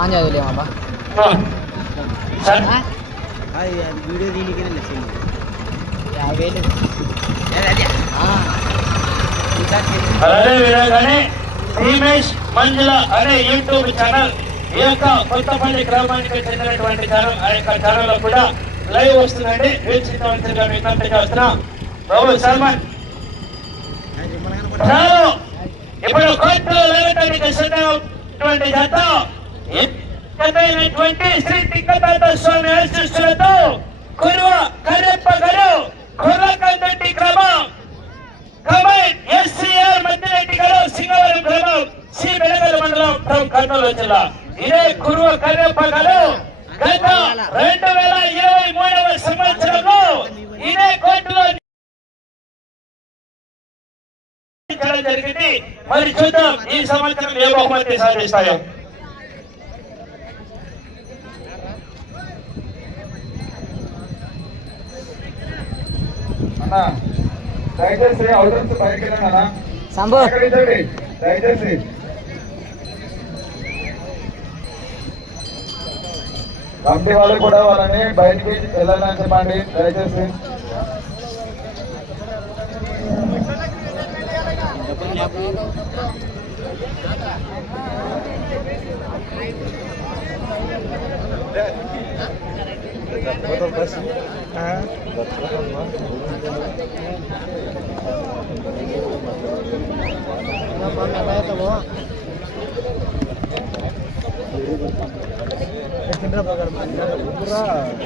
On చదువులేమబ్బా video దీనికి లెక్క యాభై వేలు ఆ, అదే విధంగానే భీమేష్ మంజుల అనే యూట్యూబ్ ఛానల్ ఈ యొక్క కొత్తపల్లి గ్రామానికి చెందినటువంటి ఛానల్ ఆ యొక్క ఛానల్లో కూడా లైవ్ వస్తుందండి వీక్షించవలసిందిగా విజ్ఞప్తి చేస్తున్నాం బాబు సల్మాన్ చాలు ఇప్పుడు కోర్టులో లేవటానికి సిద్ధమైనటువంటి జత జతైనటువంటి శ్రీ తిక్కపేట స్వామి ఆశిస్సులతో కురువ కరెప్ప గారు కుర్రకందటి క్రమం కమైన్ ఎస్సీఆర్ మధ్యరెడ్డి గారు సింగవరం క్రమం శ్రీ బెడగల మండలం ఫ్రమ్ కర్నూలు జిల్లా ఇదే కురువ కరెప్ప గారు గత రెండు వేల ఇరవై మూడవ సంవత్సరంలో ఇదే కోర్టులో జరిగింది మరి చూద్దాం ఈ సంవత్సరం ఏ బహుమతి సాధిస్తాయో? అన్న దయచేసి అవుట్స్ బయటకు వెళ్ళండి అన్న సంభు సహకరించండి దయచేసి. కమిటీ వాళ్ళు కూడా వాళ్ళని బయటికి వెళ్ళాలని చెప్పండి దయచేసి.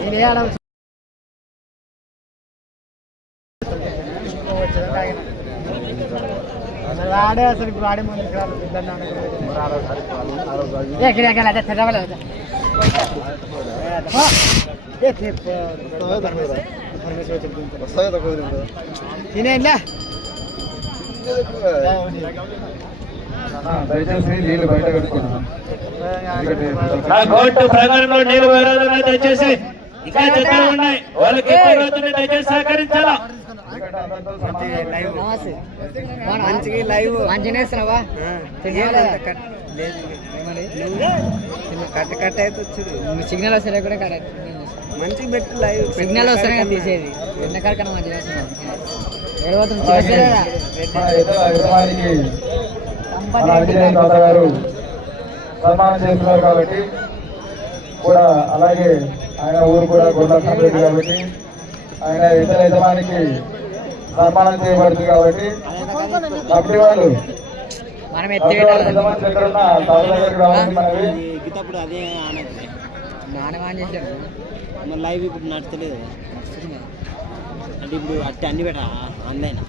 ఇది ఏడం వాడే అసలు ఇప్పుడు వాడే ముందు ఎక్కడ ఎక్కడ అదే తినేలా దయచేసి నీళ్ళు బయట దయచేసి ఇంకా జతలు ఉన్నాయి వాళ్ళకి ఎక్కువ దయచేసి సహకరించాలా మంచిగా లైవ్ మంచిగా వేస్తున్నావా కట్ కట్ అయితే వచ్చుడు. సిగ్నల్ వస్తే కూడా కరెక్ట్. మంచిగా పెట్టి లైవ్. సిగ్నల్ వస్తేనే కదా. తీసేది ఎండకాడ కన్నా మంచిగా సన్మానం చేస్తున్నారు కాబట్టి కూడా అలాగే ఆయన ఊరు కూడా గొడవ కాబట్టి ఆయన ఇతర యజమానికి సన్మానం చేయబడుతుంది కాబట్టి కమిటీ వాళ్ళు మనం ఎత్తి కమిటీ వాళ్ళ పెట్టాలి యజమాని దగ్గర ఉన్న తాత దగ్గరికి రావాలని మనవి గీతప్పుడు అదే అనదు నాన్న ఆన్ చేశాడు. మన లైవ్ ఇప్పుడు నడుస్తలేదు. అంటే ఇప్పుడు అట్టి అన్ని పెట్టా ఆన్లైన్?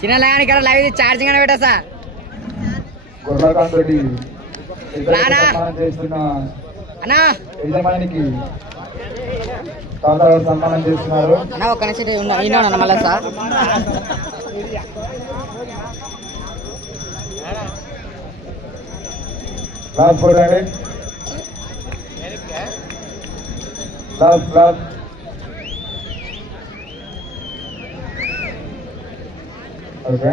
చిన్న లైన్ ఇక్కడ లైవ్ ఛార్జింగ్ అని పెట్టా సార్. అన్నా. సన్మానం చేస్తున్నారు. అన్న ఒక్క నిమిషం ఉన్నా మళ్ళీ సార్. క్లాస్ కొట్టండి క్లాస్ క్లాస్ ఓకే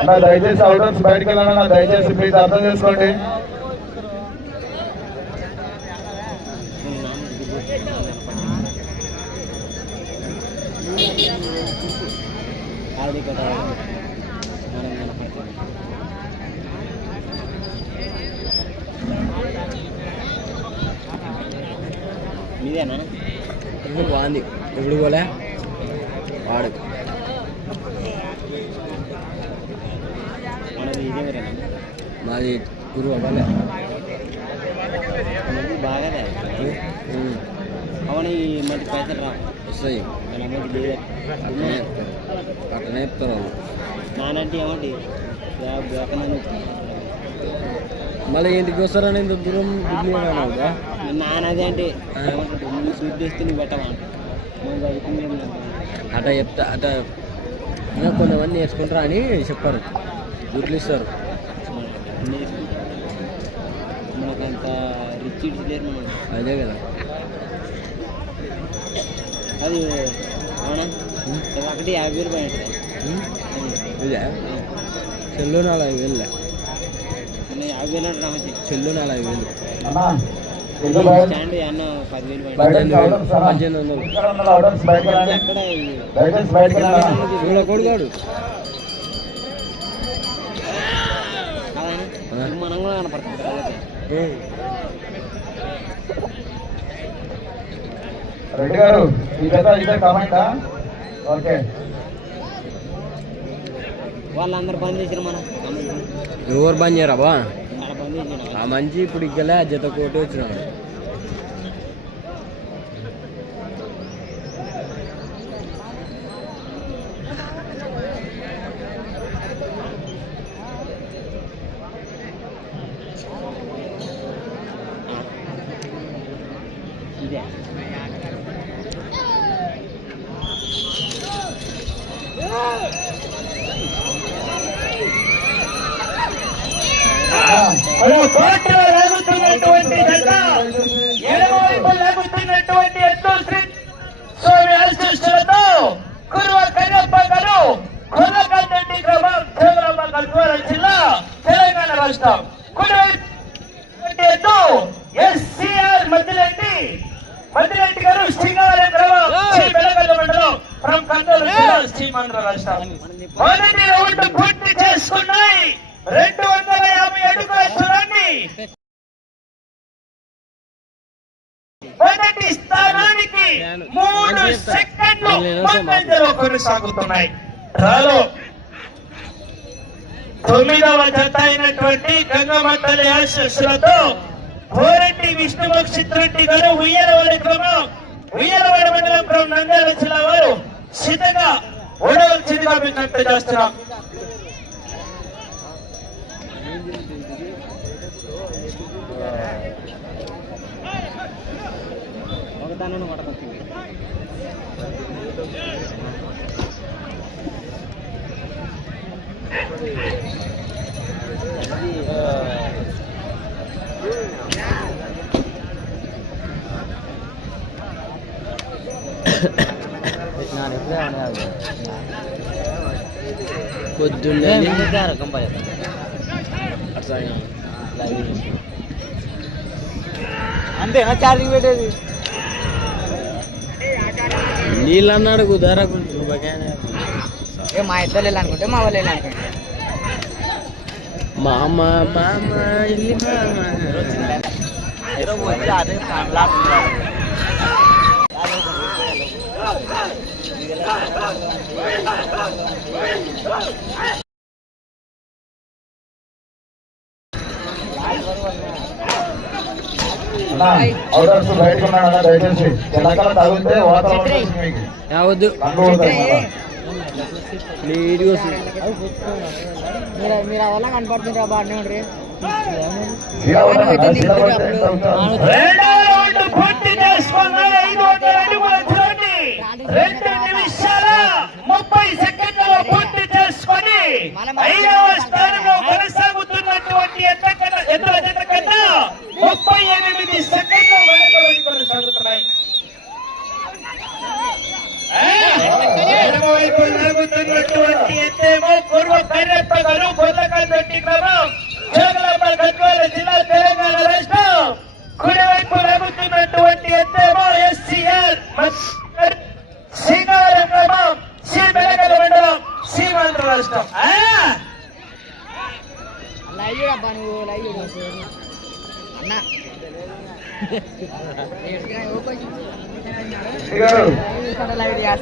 అన్న దయచేసి అవుటర్స్ బయటకు వెళ్ళండి అన్న దయచేసి ప్లీజ్ అర్థం చేసుకోండి. పట్ల మీదేనా బాగుంది ఎప్పుడు పోలే? వాడు. మనది ఇదే మాది గురువు అవ్వలే. బాగా అవును ఈ మధ్య పైసలు రా వస్తాయి. అట్లనే నానంటే ఏమండి మళ్ళీ ఇంటికి వస్తారని ఇంత దూరం నానదే అంటే సూట్ చేస్తే నువ్వు అట చెప్తా అట. ఇంకా కొంతమంది నేర్చుకుంటారా అని చెప్పారు. గుడ్లు ఇస్తారు. మనకు అంత రిచ్ ఇడ్స్ లేరు మనం అదే కదా. అది ఒకటి యాభై రూపాయలు ఉంటుంది ఇదే? చెల్లు నాలుగు వేలు యాభై వేలు అంటే చెల్లు నాలుగు వేలు. స్టాండ్ అన్న పదివేలు పద్దెనిమిది వందలు. వీళ్ళ కొడుకాడు మనం కూడా కనపడుతుంది. రెడ్డి గారు ఈ జత ఇదే కామెంటా ఓకే వాళ్ళందరూ బంద్ చేసిన మనం. ఎవరు బంద్ చేయరా బా? అక్కడ బంద్ చేసిన ఆ మంచి ఇప్పుడు ఇగ్గలే ఆ జత కోటి వచ్చినాడు. ఇదే మన కోటలో లాగుతున్నటువంటి జత ఎడమ వైపు లాగుతున్నటువంటి ఎత్తు శ్రీ స్వామి ఆశీస్సులతో కురువ కరియప్ప గారు కొల్లకందటి గ్రామం దేవరామ గద్వాల జిల్లా తెలంగాణ రాష్ట్రం కుడివైపు ఎత్తు ఎస్సీఆర్ మధ్యరెడ్డి మధ్యరెడ్డి గారు శ్రీకారం గ్రామం శ్రీ బెలగల్ల మండలం ఫ్రమ్ కందూరు జిల్లా రాష్ట్రం మొదటి రౌండ్ పూర్తి చేసుకున్నాయి. రెండు వందల యాభై అడుగుల చూడండి మొదటి స్థానానికి మూడు సెకండ్లు ముందంజలో కొనసాగుతున్నాయి. రాలో. తొమ్మిదవ జత అయినటువంటి గంగమ్మ తల్లి ఆశీస్సులతో విష్ణుభక్షిత్ రెడ్డి గారు ఉయ్యలవాడి క్రమం ఉయ్యలవాడి మండలం క్రమం నంద్యాల జిల్లా వారు సిద్ధంగా ఓడవలసిందిగా విజ్ఞప్తి చేస్తున్నాం. ఒక దాన్ని కొట్టకొచ్చింది పొద్దున్నే అట్లా అంతేనా ఛార్జింగ్ పెట్టేది? నీళ్ళు అన్నాడు కుదరకు మా ఇద్దరు వెళ్ళాలనుకుంటే మా వాళ్ళు వెళ్ళాలనుకుంటే మామ మామ ఇల్లి మామ. కాండ్లా బయటకు ఉన్నాడు దయచేసి తగిలితే వాతావరణం యావద్దు మీరు మీరు కనపడుతుంటారా బాగానే ఉండ్రి రెండు ముప్పై సెకండ్లలో పూర్తి చేసుకొని ఐదవ స్థానంలో కొనసాగుతున్నటువంటి ఎత్త కన్నా ఎద్దుల జత కన్నా ముప్పై ఎనిమిది సెకండ్లు వెనుకబడి కొనసాగుతున్నాయి. ఎడమవైపు లాగుతున్నటువంటి ఎత్తేమో పూర్వ కైరప్ప గారు కొత్తకాల్పెట్టి గ్రామం జోగులాంబ గద్వాల జిల్లా తెలంగాణ రాష్ట్రం కుడివైపు లాగుతున్నటువంటి ఎత్తేమో ఎస్సీఆర్ శ్రీకారం గ్రామం శ్రీ బెలగల మండలం సీమాంధ్ర రాష్ట్రం ఆ, లైవ్ చూడబ్బా నువ్వు లైవ్ చూడు అన్న రెడ్డి గారు లైవ్ చేస్తా అని చెప్తాను ఏమి మూడో రౌండ్ పూర్తి చేసుకుని ఏడు వందల ఇరవై అర్ధ డజన్. మూడు నిమిషాల ఇరవై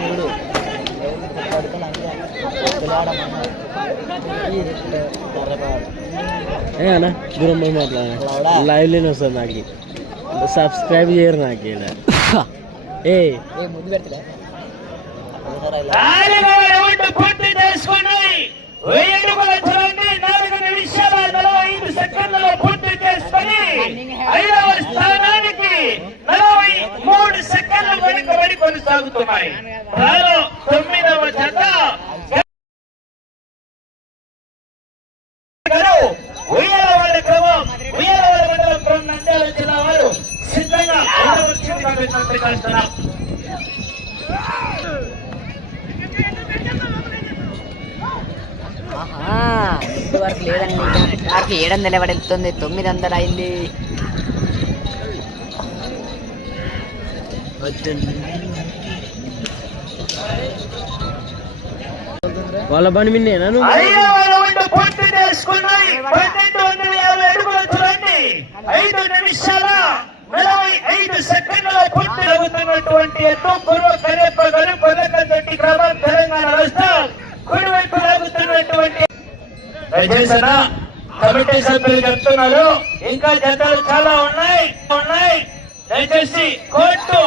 మూడు ఏ అన్న దూరం పోయి మాట్లాడ లైవ్లోనే వస్తుంది నాకు సబ్స్క్రైబ్ చేయరు నాకు ఈడ ఏ ముందు పెడతలే నిమిషాల సెకండ్లలో చేసుకొని ఐదవ స్థానానికి నలభై మూడు సెకండ్లు వెనుకబడి కొనసాగుతున్నాయి. తొమ్మిదవ జత. ఉయ్యాలవాడ క్రమం ఉయ్యాలవాడ మండలం క్రమం నంద్యాల జిల్లా వారు సిద్ధంగా వరకు లేదండి టార్కి ఏడు వందలు ఎవడెళ్తుంది తొమ్మిది వందలు అయింది. వాళ్ళ బండి మిన్నేనా నువ్వు? ఐదు నిమిషాల నలభై ఐదు సెకండ్ల పూర్తి అవుతున్నటువంటి ఎత్తు కరేప గారు తెలంగాణ రాష్ట్రం కుడివైపు లాగుతున్నటువంటి కమిటీ సభ్యులు చెప్తున్నారు. ఇంకా జతలు చాలా ఉన్నాయి. ఉన్నాయి. దయచేసి కోర్టు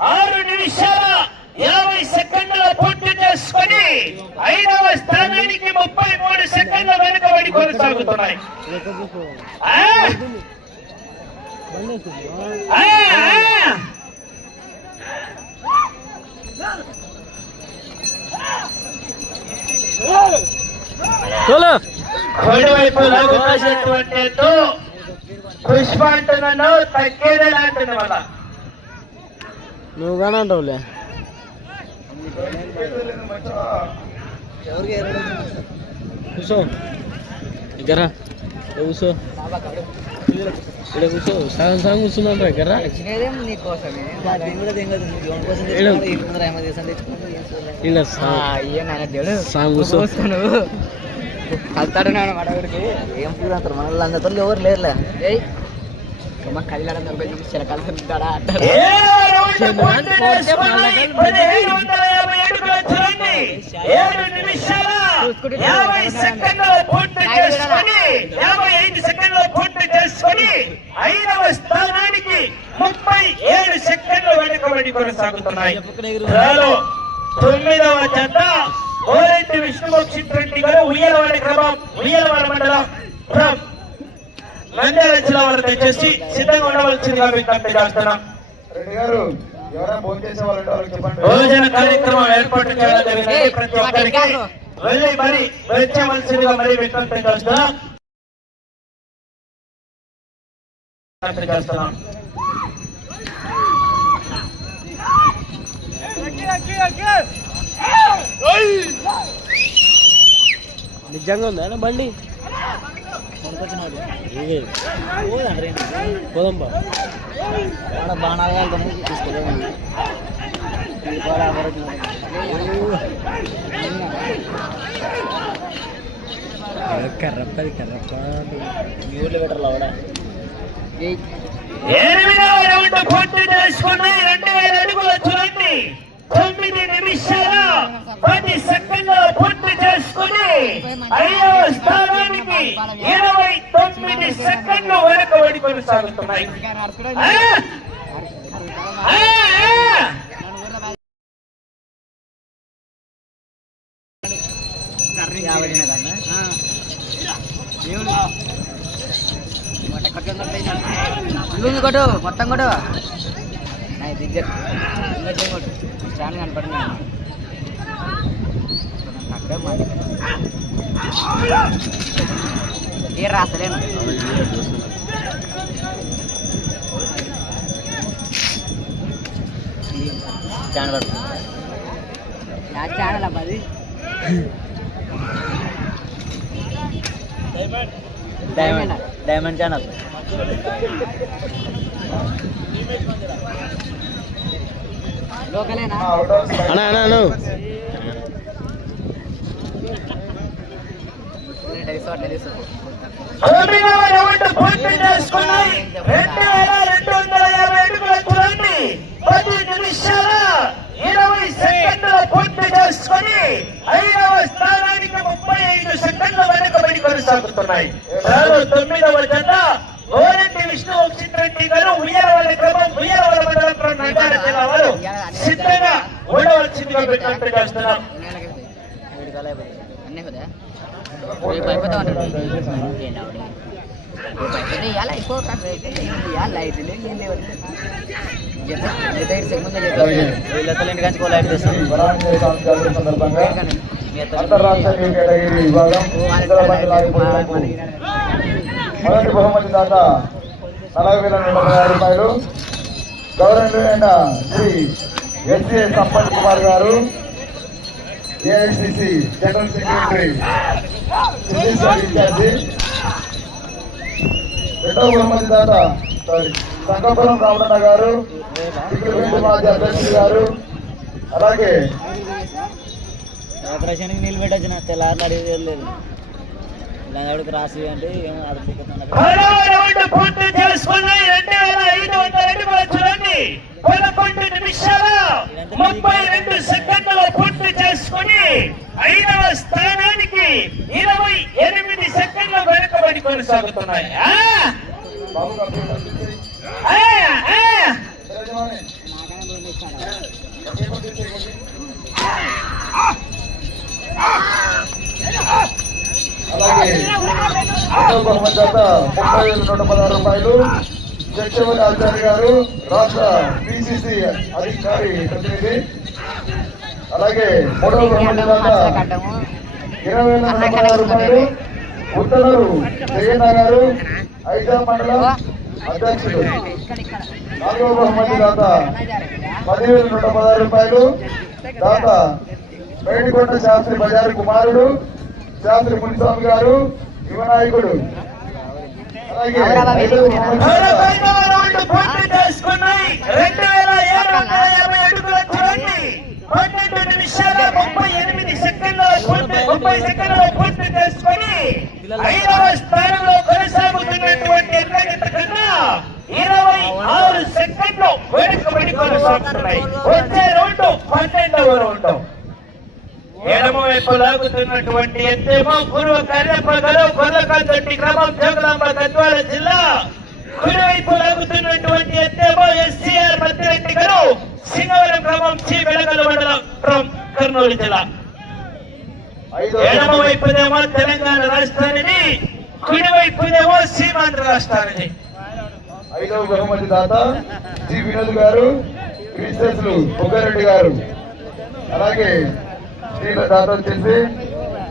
ఆరు నిమిషాల యాభై సెకండ్ల పూర్తి చేసుకుని ఐదవ స్థానానికి ముప్పై మూడు సెకండ్ల వెనుకబడి కొనసాగుతున్నాయి. కుడివైపు లాగుతున్నటువంటి ఎత్తు పుష్ప అంటున్నాను తగ్గేదే మళ్ళా. నువ్వు కానీ అంటావులే కూర్చో దగ్గర కూర్చో ఇక్కడ కూర్చో సగం సగం నీకోసమే ఏడు. ఇలా సాంగ్ కూర్చో. కలుతాడు ఊరికి ఏం పూర అంటారు మన అందరితో ఎవరు లేరులే ఏయ్ అమ్మ కదిలాడ నలభై నిమిషాలు కలుతుంటాడా అంటారు ఏడవ రౌండ్ పూర్తి చేసుకున్నాయి. పదిహేను వందల యాభై అడుగుల చూడండి. ఏడు నిమిషాల యాభై సెకండ్ల పూర్తి చేసుకొని యాభై ఐదు సెకండ్ల పూర్తి చేసుకొని ఐదవ స్థానానికి ముప్పై ఏడు సెకండ్లు వెనుకబడి కొనసాగుతున్నాయి. తొమ్మిదవ జత ఓరెడ్డి విష్ణుమూర్తి రెడ్డి గారు ఉయ్యలవాడి క్రమం ఉయ్యలవాడ మండలం ఫ్రమ్ నంద్యాల జిల్లా వారు దయచేసి సిద్ధంగా ఉండవలసిందిగా విజ్ఞప్తి చేస్తున్నాం. రెడ్డి గారు వాళ్ళు భోజన కార్యక్రమం ఏర్పాటు చేయడం జరిగింది ప్రతి ఒక్కరికి. వెళ్ళి మరి వచ్చేవలసిందిగా మరి విజ్ఞప్తి చేస్తున్నాం. విజ్ఞప్తి చేస్తున్నాం. నిజంగా ఉందా బండి. పోదాం బాణాలు తీసుకెళ్ళి. కర్రప్పది కర్రప్ప ఊర్లో పెట్టరు కూడా ఎనిమిదవ రౌండ్ పూర్తి చేసుకుని రెండు వేల అడుగుల చూడండి తొమ్మిది నిమిషాల పది సెకండ్ల పూర్తి చేసుకుని ఐదవ స్థానానికి ఇరవై తొమ్మిది సెకండ్లు వెనుకబడి కొనసాగుతున్నాయి. ఇల్లు కొట్టు మొత్తం కొట్టు. దిగ్గర. స్టాండ్ కనపడింది? అక్కడే మాది. ఏ రాసలేను స్టాండ్ పడుతుంది నా ఛానల్ అమ్మది డైమండ్ డైమండ్ ఛానల్ అన్నా అన్నా అను పది నిమిషాల ఇరవై సెకండ్ల పూర్తి చేసుకుని ఐదవ స్థానానికి ముప్పై ఐదు సెకండ్ల వెనుకబడి కొనసాగుతున్నాయి. తొమ్మిదవ జత గోరెడ్డి విష్ణు చిత్రెడ్డి గారు ఉయ్యాల క్రమం ఉయ్యాల మండలం నంద్యాల జిల్లా వారు సిద్ధంగా ఉండవలసిందిగా విజ్ఞప్తి చేస్తున్నాం. లైట్ లైట్ సందర్భంగా అంతర్రాష్ట్ర కేటగిరీ విభాగం మొదటి బహుమతి దాకా నలభై వేల నూట పదహారు రూపాయలు గౌరవనీయులైన Shri SC Sampath Kumar garu AICC general secretary Siddheshwar incharge రెండవ బహుమతి దాత సారీ సంగపురం రామణ గారు చిక్కుడుపెంటి మాజీ అధ్యక్షులు గారు అలాగే ఆపరేషన్కి నీళ్ళు పెట్టొచ్చిన తెల్లారి అడిగి లేదు లంగాడికి రాసి అంటే ఏమో అడుగుతున్నా పూర్తి రెండు వేల ఐదు వందల చూడండి. పదకొండు నిమిషాల ముప్పై రెండు సెకండ్ల పూర్తి చేసుకుని ఐదవ స్థానానికి ఇరవై ఎనిమిది సెకండ్ల వెనుకబడి కొనసాగుతున్నాయి. అలాగే రెండవ ముప్పై వేల నూట పదహారు రూపాయలు జక్షవతి ఆచార్య గారు రాష్ట్ర పిసిసి అధికారి ప్రతినిధి అలాగే మూడవ బహుమతి దాత ఇరవై వేల నూట పదహారు రూపాయలు ఉత్తలూరు జగన్న గారు ఐజా మండలం అధ్యక్షుడు నాలుగవ బహుమతి దాత పదివేల నూట పదహారు రూపాయలు దాత బయటికొండ శాస్త్రి బజారు కుమారుడు శాస్త్రి మునిస్వామి గారు యువ నాయకుడు. అలాగే ఐదవ బహుమతి దాత పదకొండవ రౌండ్ పూర్తి చేసుకున్నాయి. రెండు వేల ఏడు వందల యాభై అడుగుల చూడండి పన్నెండు నిమిషాల ముప్పై ఎనిమిది సెకండ్ల పూర్తి ముప్పై సెకండ్ల పూర్తి చేసుకొని ఐదవ స్థానంలో కొనసాగుతున్నటువంటి ఎన్నగిత కన్నా ఇరవై ఆరు సెకండ్లు వెనుకబడి కొనసాగుతున్నాయి. వచ్చే రౌండ్ పన్నెండవ రౌండ్. ఎడమ వైపు లాగుతున్నటువంటి ఎత్తేమో పూర్వ కార్యపగలు కొల్లకందొట్టి గ్రామం జోగులాంబ గద్వాల జిల్లా. కుడివైపు లాగుతున్నటువంటి ఎత్తేమో ఎస్సీఆర్ మధ్యరెడ్డి గారు. సింగవరం గ్రామం చి వెలగల మండలం కర్నూలు జిల్లా. ఎడమ వైపుదేమో తెలంగాణ రాష్ట్రానిది. కుడివైపుదేమో సీమాంధ్ర రాష్ట్రానిది. ఐదవ బహుమతి దాత జి వినోద్ గారు క్రిస్టస్లు బొగ్గారెడ్డి గారు. అలాగే స్త్రీల దాత వచ్చేసి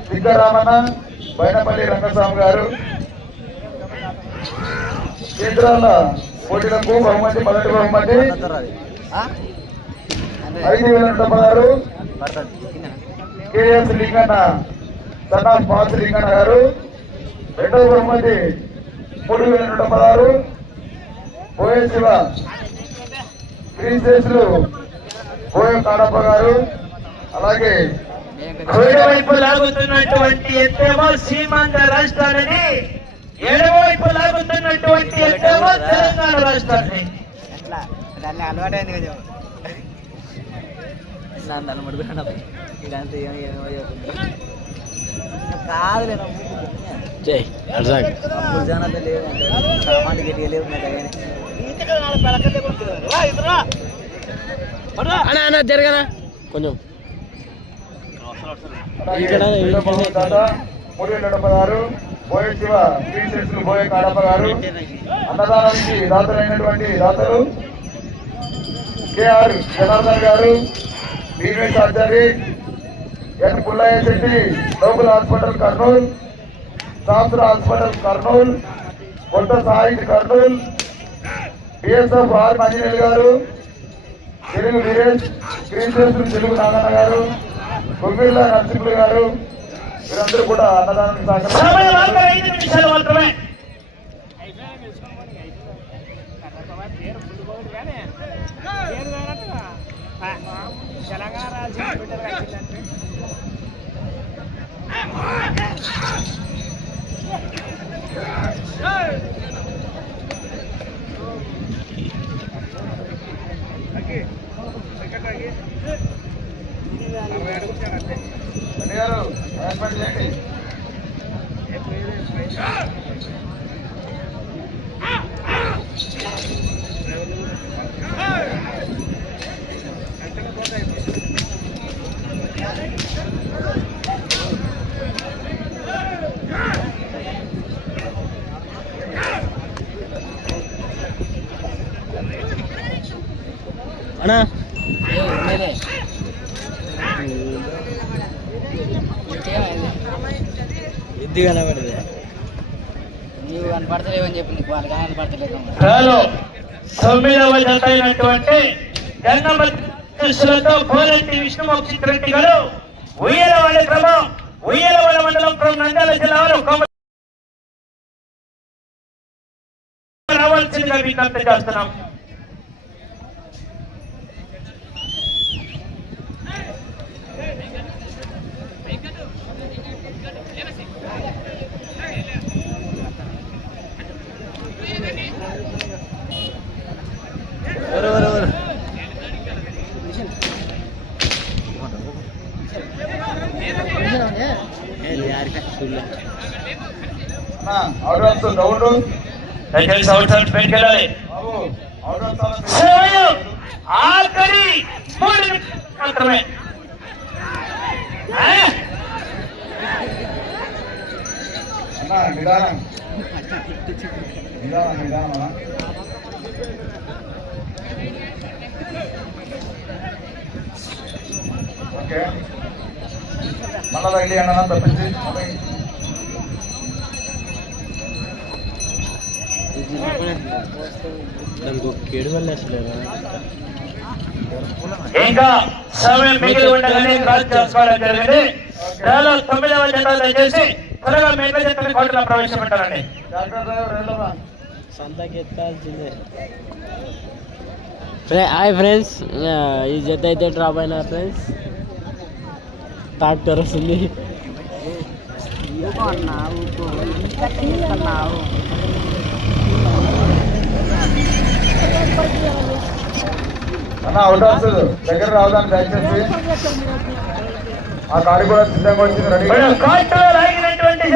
సిద్ధరామన్న బైనపల్లి రంగస్వామి గారు. కేంద్రాల పోటీలకు బహుమతి మొదటి బహుమతి ఐదు వేల నూట పదహారు. కేఎస్ లింగన్న సన్నా పాస్ లింగన్న గారు. రెండవ బహుమతి మూడు వేల నూట పదహారు. పోయే శివ శ్రీశేషులు పోయే కాడప్ప గారు. అలాగే కుడివైపు లాగుతున్నటువంటి ఎత్తేమో సీమాంధ్ర రాష్ట్రాన్ని ఎడమవైపు లాగుతున్నటువంటి ఎత్తేమో తెలంగాణ రాష్ట్రాన్ని అలవాటైంది కదా నన్ను చెప్తుంది కాదులే జై. అర్జాక్ అప్పుడు జనాలు లేదంటే సామాన్లు గట్టిగా లేవు అన్నా అన్నా జరగనా కొంచెం అలాగే ఇక్కడ రెండవ బహుమతి దాత మూడు పదహారు పోయే శివ శ్రీశేషులు పోయే కాడప్ప గారు అన్నదానానికి దాతలైనటువంటి దాతలు KR Janardhan garu BVS Achari N Pullaiah Shetty local hospital Kurnool Shastra hospital Kurnool కొత్త సాహిత్ కర్నూలు బిఎస్ఎఫ్ ఆర్ మంజనీల్ గారు తెలుగు వీరేష్ శ్రీశేషులు తెలుగు నారాయణ గారు కొమ్మిళ్ళ నరసింహులు గారు వీరందరూ కూడా అన్నదానానికి సమయం సహకరించారు మాత్రం ఐదు నిమిషాలు మాత్రమే రెడ్డి గారు అనౌన్స్మెంట్ చేయండి అన్నా ఏ ఉండేదే ఇంకేమైంది ఎద్దు కనబడదు నీవు కనపడతలేవని చెప్పి నీకు వాళ్ళు కనపడతలేదు. హలో తొమ్మిదవ జత అయినటువంటి విష్ణుమూర్తి రెడ్డి గారు ఉయ్యలవాడ క్రమం ఉయ్యలవాడ మండలం from నంద్యాల జిల్లా వారు కొమ్మ- రావాల్సిందిగా విజ్ఞప్తి చేస్తున్నాం. అవుట్ సంవత్సరం బయటికి వెళ్ళాలి బాబు అవుట్ సమయం ఆఖరి మూడు మాత్రమే. నిదానం. నిదానం నిదానం అన్నా. ఓకే. కేడు వల్ల అసలు ఇంకా సమయం మిగిలి ఉండగానే క్రాస్ చేసుకోవడం జరిగింది. తొమ్మిదవ దయచేసి త్వరగా మిగతా జతని కోటలో ప్రవేశపెట్టాలండి. డాక్టర్ డ్రైవర్ వెళ్ళరా సంతకి ఎత్తాల్సిందే హాయ్ ఫ్రెండ్స్. ఈ జత అయితే డ్రాప్ అయినా ఫ్రెండ్స్. ట్రాక్టర్ వస్తుంది. దగ్గర రావడానికి దయచేసి. ఆ కారు కూడా సిద్ధంగా వచ్చింది రెడీ అయినటువంటి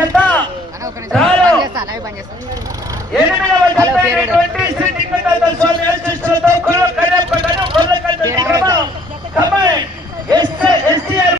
శ్రీ